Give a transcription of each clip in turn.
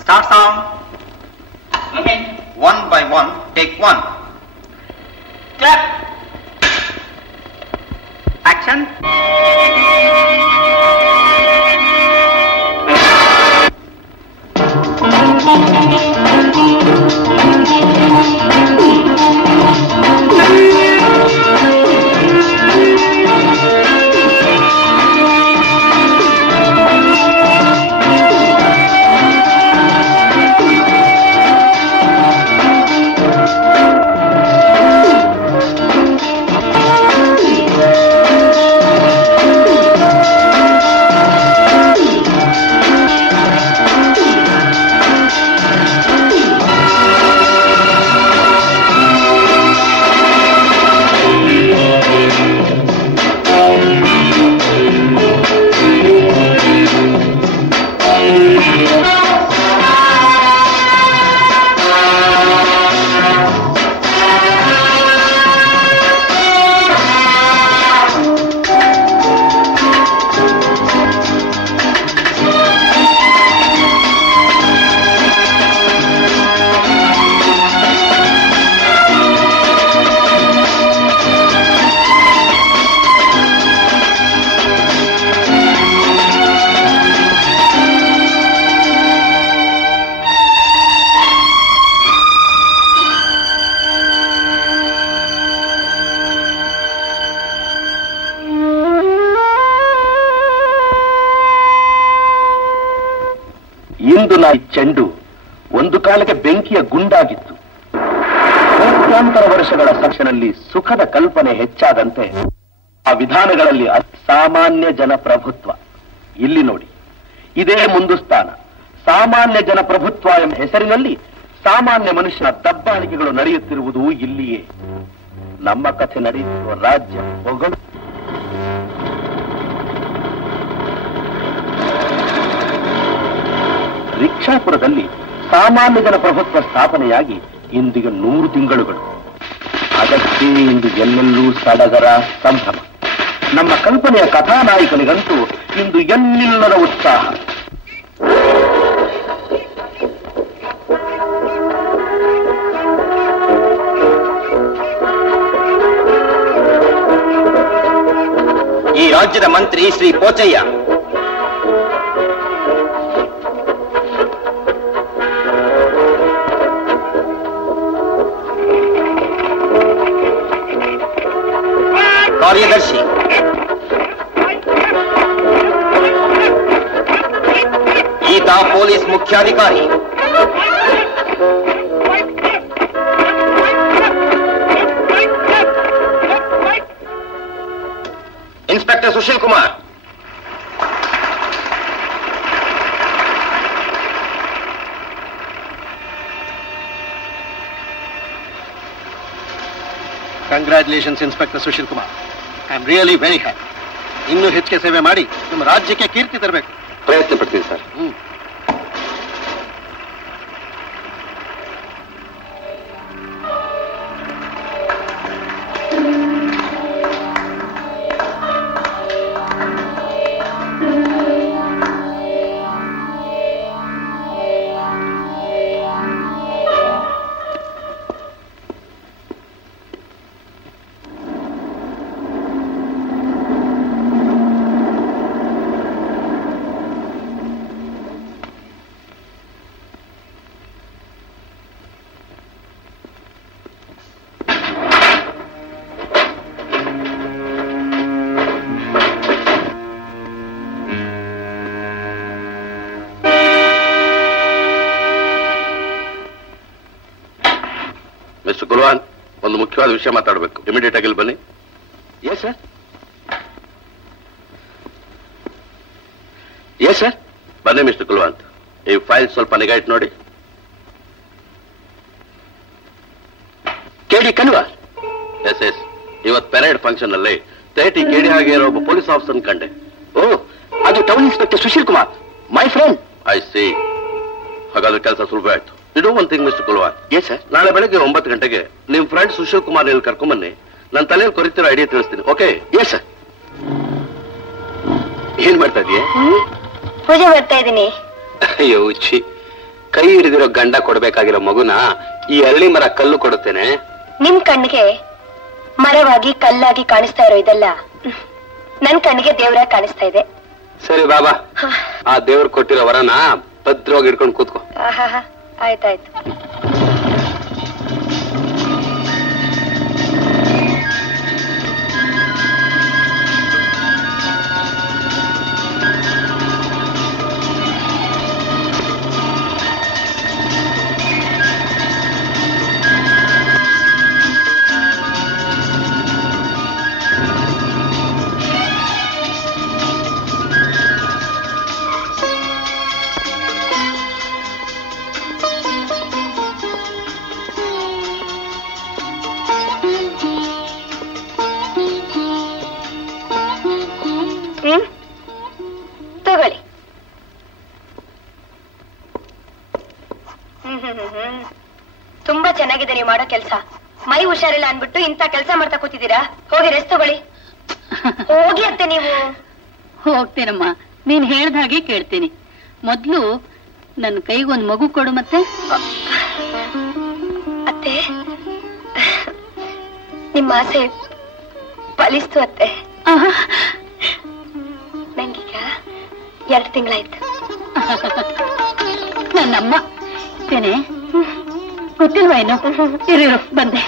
Start sound. Okay. 1 by 1. Take 1. Clap. Action. ಚೆಂಡು ಒಂದು ಕಾಲಕ್ಕೆ ಬೆಂಕಿಯ ಗುಂಡಾಗಿತ್ತು. ಕೋಟ್ಯಾಂತರ ವರ್ಷಗಳ ಸಕ್ಷನಲ್ಲಿ ಸುಖದ ಕಲ್ಪನೆ ಹೆಚ್ಚಾದಂತೆ ಆ ವಿಧಾನಗಳಲ್ಲಿ ಸಾಮಾನ್ಯ ಜನಪ್ರಭುತ್ವ. ಇಲ್ಲಿ ನೋಡಿ, ಇದೇ ಮುಂದುಸ್ಥಾನ. ಸಾಮಾನ್ಯ ಜನಪ್ರಭುತ್ವ ಎಂಬ ಹೆಸರಿನಲ್ಲಿ ಸಾಮಾನ್ಯ ಮನುಷ್ಯನ ದಬ್ಬಾಳಿಕೆಗಳು ನಡೆಯುತ್ತಿರುವುದು ಇಲ್ಲಿಯೇ. ನಮ್ಮ ಕಥೆ ನಡೆಯುತ್ತಿರುವ ರಾಜ್ಯ ಹೊಗಳು. ರಿಕ್ಷಾಪುರದಲ್ಲಿ ಸಾಮಾನ್ಯ ಜನಪ್ರಭುತ್ವ ಸ್ಥಾಪನೆಯಾಗಿ ಇಂದಿಗೆ 100 ತಿಂಗಳುಗಳು. ಅದಕ್ಕೆ ಇಂದು ಎಲ್ಲೆಲ್ಲೂ ಸಡಗರ, ಸಂಭ್ರಮ. ನಮ್ಮ ಕಲ್ಪನೆಯ ಕಥಾನಾಯಕನಿಗಂತೂ ಇಂದು ಎಲ್ಲಿಲ್ಲದ ಉತ್ಸಾಹ. ಈ ರಾಜ್ಯದ ಮಂತ್ರಿ ಶ್ರೀ ಪೋಚಯ್ಯ. ಕಾರ್ಯದರ್ಶಿ ಈತ ಪೊಲೀಸ್ ಮುಖ್ಯಾಧಿಕಾರಿ. Inspector Sushil Kumar. Congratulations inspector Sushil Kumar. I am really very happy. ಇನ್ನೂ ಹೆಚ್ಚಿಗೆ ಸೇವೆ ಮಾಡಿ ನಮ್ಮ ರಾಜ್ಯಕ್ಕೆ ಕೀರ್ತಿ ತರಬೇಕು. ಪ್ರಯತ್ನ ಪಡ್ತೀನಿ ಸರ್. ಮಿಸ್ಟರ್ ಕುಲ್ವಾನ್, ಒಂದು ಮುಖ್ಯವಾದ ವಿಷಯ ಮಾತಾಡಬೇಕು. ಇಮಿಡಿಯೇಟ್ ಆಗಿ ಬನ್ನಿ. Yes sir. Yes sir. ಬನ್ನಿ ಮಿಸ್ಟರ್ ಕುಲ್ವಾನ್. ಈ ಫೈಲ್ ಸ್ವಲ್ಪ ನಿಗಾ ಇಟ್ಟು ನೋಡಿ. ಕೆಡಿ ಕನ್ವಾರ್. Yes yes. ಇವತ್ತು ಪೆರೇಡ್ ಫಂಕ್ಷನ್ ಅಲ್ಲಿ ತೇಟಿ ಕೆಡಿ ಹಾಗೆ ಇರೋ ಒಬ್ಬ ಪೊಲೀಸ್ ಆಫೀಸರ್ ಕಂಡೆ. ಓ, ಅದು town inspector Sushil Kumar, my friend. I see. ಹಾಗಾದ್ರೆ ಕೆಲಸ ಸುಲಭ ಆಯ್ತು. ಇದು one thing mister Kulwan. Yes sir. ನಾಳೆ ಬೆಳಗ್ಗೆ 9 ಗಂಟೆಗೆ ನಿಮ್ ಫ್ರೆಂಡ್ ಸುಶೀಲ್ ಕುಮಾರ್ ಇಲ್ಲಿ ಕರ್ಕೊಂಬನ್ನಿ. ನನ್ನ ತಲೆಯಲ್ಲಿ ಕೊರಿತಿರೋ ಐಡಿಯಾ ತಿಳಿಸ್ತೀನಿ. ಓಕೆ? Yes sir. ಏನ್ ಮಾಡ್ತಾ ಇದೀಯ? ಪೂಜೆ ಮಾಡ್ತಾ ಇದ್ದೀನಿ. ಅಯ್ಯೋ ಉಚ್ಚಿ, ಕೈ ಹಿಡಿದಿರೋ ಗಂಡ ಕೊಡ್ಬೇಕಾಗಿರೋ ಮಗುನ ಈ ಅರಳಿ ಮರ ಕಲ್ಲು ಕೊಡುತ್ತೇನೆ. ನಿಮ್ ಕಣ್ಣಿಗೆ ಮರವಾಗಿ ಕಲ್ಲಾಗಿ ಕಾಣಿಸ್ತಾ ಇರೋ ಇದೆಲ್ಲ ನನ್ ಕಣ್ಣಿಗೆ ದೇವ್ರಾಗಿ ಕಾಣಿಸ್ತಾ ಇದೆ. ಸರಿ ಬಾಬಾ, ಆ ದೇವ್ರು ಕೊಟ್ಟಿರೋ ವರನ ಭದ್ರವಾಗಿ ಹಿಡ್ಕೊಂಡು ಕೂತ್ಕೋ. ಆಯ್ತಾಯ್ತು. ತಗೊಳ್ಳಿ. ತುಂಬಾ ಚೆನ್ನಾಗಿದೆ ನೀವು ಮಾಡೋ ಕೆಲ್ಸ. ಮೈ ಹುಷಾರಿಲ್ಲ ಅನ್ಬಿಟ್ಟು ಇಂತ ಕೆಲ್ಸ ಮಾಡ್ತಾ ಕೂತಿದ್ದೀರಾ? ಹೋಗಿ ರೆಸ್ಟ್ ತಗೊಳ್ಳಿ. ಹೋಗಿ ಅತ್ತೆ. ನೀವು ಹೋಗ್ತೇನಮ್ಮ, ನೀನ್ ಹೇಳ್ದ ಹಾಗೆ ಕೇಳ್ತೀನಿ. ಮೊದ್ಲು ನನ್ನ ಕೈಗೊಂದು ಮಗು ಕೊಡು. ಮತ್ತೆ ಅತ್ತೆ, ನಿಮ್ಮ ಆಸೆ ಫಲಿಸ್ತು ಅತ್ತೆ. ನಂಗೀಗ 2 ತಿಂಗಳಾಯ್ತು. ನನ್ನಮ್ಮ ತೇನೆ ಗೊತ್ತಿಲ್ವಾ ಏನು? ಇರೋ ಬಂದೆ.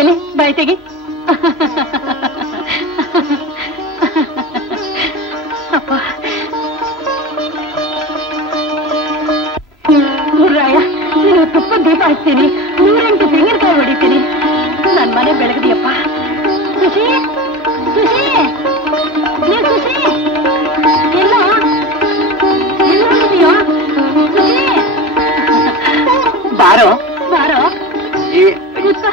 ಎಲ್ಲಿ ಬಾಯ್ ತೆಗಿ. ಅಪ್ಪ ರಾಯ, ನೀನು ತುಪ್ಪ ದೀಪ ಹಚ್ತೀನಿ, 108 ತೆಂಗಿನಕಾಯಿ ಹೊಡಿತೀನಿ. ನನ್ ಮನೆ ಬೆಳಗದಿಯಪ್ಪ. ಸುಶಿ, ಸುಶಿ, ನೀ ಸುಶಿ ಎಲ್ಲ ಎಲ್ಲೋಗಿದೀಯೋ? ಸುಶಿ, ಬಾರೋ ಬಾರೋ, ಕೂತ್ಕೋ.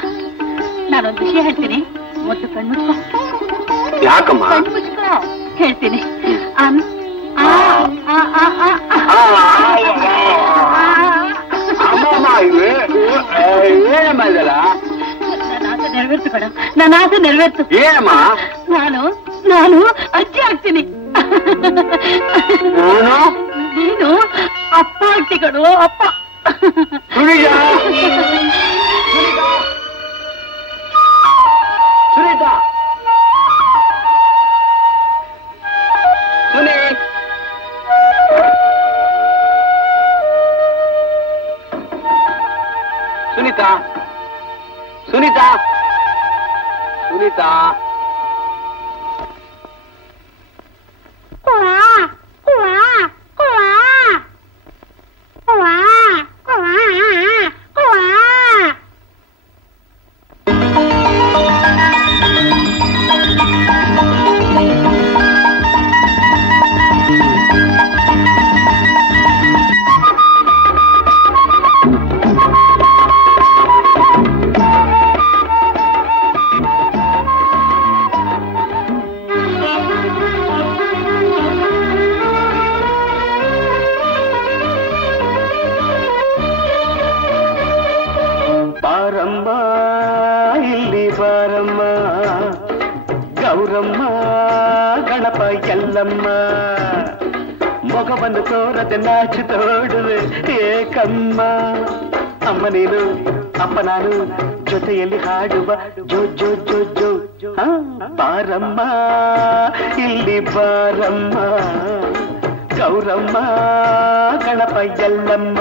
ನಾನೊಂದು ವಿಷಯ ಹೇಳ್ತೀನಿ, ಮೊದಲು ಕಣ್ಮುಚ್ಕೋ. ಯಾಕಮ್ಮ? ಕಣ್ಮುಚ್ಕೋ ಹೇಳ್ತೀನಿ. ಏನಮ್ಮ ಇದೆಲ್ಲ? ನನ್ನ ಆಸೆ ನೆರವೇರ್ತು ಕಣ, ನನ್ನ ಆಸೆ ನೆರವೇರ್ತು. ಏನಮ್ಮ? ನಾನು ಅಜ್ಜಿ ಆಗ್ತೀನಿ. ನೀನು ಅಪ್ಪ ಆಗ್ತಿ ಕಣು, ಅಪ್ಪ. ಸುನೀತಾ, ಸುನೀತಾ, ಸುನೀತಾ, ಸುನೀತಾ, ಸುನೀತಾ. ಬಾರಮ್ಮ ಇಲ್ಲಿ ಬಾರಮ್ಮ, ಗೌರಮ್ಮ ಗಣಪ ಎಲ್ಲಮ್ಮ, ಮೊಗವನ್ನು ತೋರದೆ ನಾಚು ತೋಡುವೆ ಏಕಮ್ಮ. ಅಮ್ಮ ನೀನು ಅಪ್ಪ ನಾನು ಜೊತೆಯಲ್ಲಿ ಹಾಡುವ ಜೋ ಜೋ ಜೋ ಜೋ. ಬಾರಮ್ಮ ಇಲ್ಲಿ ಬಾರಮ್ಮ, ಗೌರಮ್ಮ ಗಣಪ ಎಲ್ಲಮ್ಮ.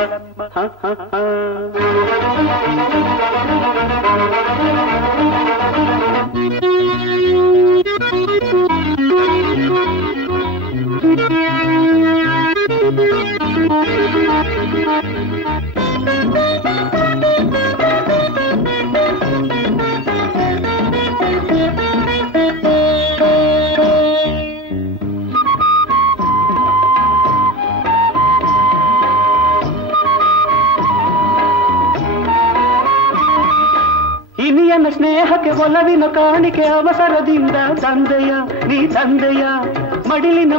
ಇನಿಯನ ಸ್ನೇಹಕ್ಕೆ ಒಲವಿನ ಕಾಣಿಕೆ ಅವಸರದಿಂದ ತಂದೆಯ ನೀ ತಂದೆಯ ಮಡಿಲಿನ